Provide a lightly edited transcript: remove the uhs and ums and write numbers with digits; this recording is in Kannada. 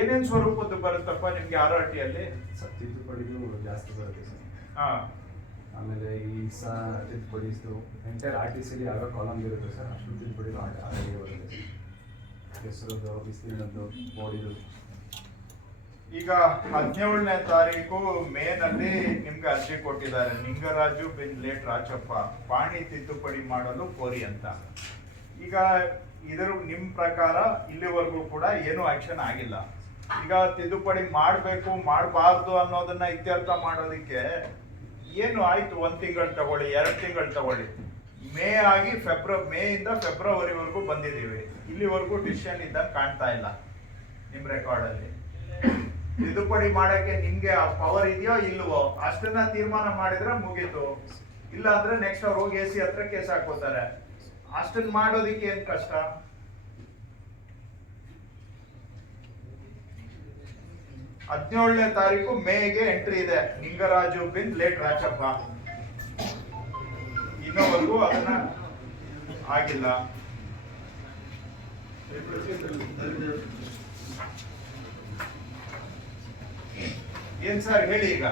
ಏನೇನ್ ಸ್ವರೂಪದ್ದು ಬರುತ್ತಪ್ಪ ನಿಮ್ಗೆ RRTಯಲ್ಲಿ? ತಿದ್ದುಪಡಿದು ಜಾಸ್ತಿ ಬರುತ್ತೆ ಸರ್. ಹಾ, ಆಮೇಲೆ ಈ ತಿದ್ದುಪಡಿಸ್ದು ಎಂಟೈರ್ RTCಲಿ ಯಾವ ಕಾಲಮ್ ಇರುತ್ತೆ ಸರ್, ಅಷ್ಟು ತಿದ್ದುಪಡಿದು ಆಗಿ ಬರುತ್ತೆ. ಹೆಸರದ್ದು, ಬಿಸಿಲಿನದ್ದು, ಬಾಡಿದು. ಈಗ 17ನೇ ತಾರೀಕು ಮೇನಲ್ಲಿ ನಿಮ್ಗೆ ಅರ್ಜಿ ಕೊಟ್ಟಿದ್ದಾರೆ, ನಿಂಗರಾಜು ಬಿನ್ ಲೇಟ್ ರಾಚಪ್ಪ ಪಾಣಿ ತಿದ್ದುಪಡಿ ಮಾಡಲು ಕೋರಿ ಅಂತ. ಈಗ ಇದರ ನಿಮ್ ಪ್ರಕಾರ ಇಲ್ಲಿವರೆಗೂ ಕೂಡ ಏನು ಆಕ್ಷನ್ ಆಗಿಲ್ಲ. ಈಗ ತಿದ್ದುಪಡಿ ಮಾಡಬೇಕು ಮಾಡಬಾರ್ದು ಅನ್ನೋದನ್ನ ಇತ್ಯರ್ಥ ಮಾಡೋದಕ್ಕೆ ಏನು ಆಯ್ತು, 1 ತಿಂಗಳು ತಗೊಳ್ಳಿ, 2 ತಿಂಗಳು ತಗೊಳ್ಳಿ. ಮೇ ಆಗಿ ಮೇಯಿಂದ ಫೆಬ್ರವರಿವರೆಗೂ ಬಂದಿದ್ದೀವಿ, ಇಲ್ಲಿವರೆಗೂ ಡಿಸಿಷನ್ ಇದ್ದಂಗೆ ಕಾಣ್ತಾ ಇಲ್ಲ ನಿಮ್ ರೆಕಾರ್ಡಲ್ಲಿ. ತಿದ್ದುಪಡಿ ಮಾಡಕ್ಕೆ ನಿಮ್ಗೆ ಆ ಪವರ್ ಇದೆಯೋ ಇಲ್ವೋ ಅಷ್ಟನ್ನ ತೀರ್ಮಾನ ಮಾಡಿದ್ರೆ ಮುಗೀತು. ಇಲ್ಲ ಅಂದ್ರೆ ನೆಕ್ಸ್ಟ್ ಅವ್ರು ಹೋಗಿ AC ಹತ್ರ ಕೇಸ್ ಹಾಕೋತಾರೆ. ಅಷ್ಟನ್ನ ಮಾಡೋದಿಕ್ಕೆ ಏನ್ ಕಷ್ಟ? ಹದಿನೇಳನೇ ತಾರೀಕು ಮೇಗೆ ಎಂಟ್ರಿ ಇದೆ, ನಿಂಗರಾಜು ಬಿನ್ ಲೇಟ್ ರಾಚಪ್ಪ. ಇನ್ನೋವರೆಗೂ ಅದನ್ನ ಆಗಿಲ್ಲ. ಏನ್ ಸರ್ ಹೇಳಿ ಈಗ.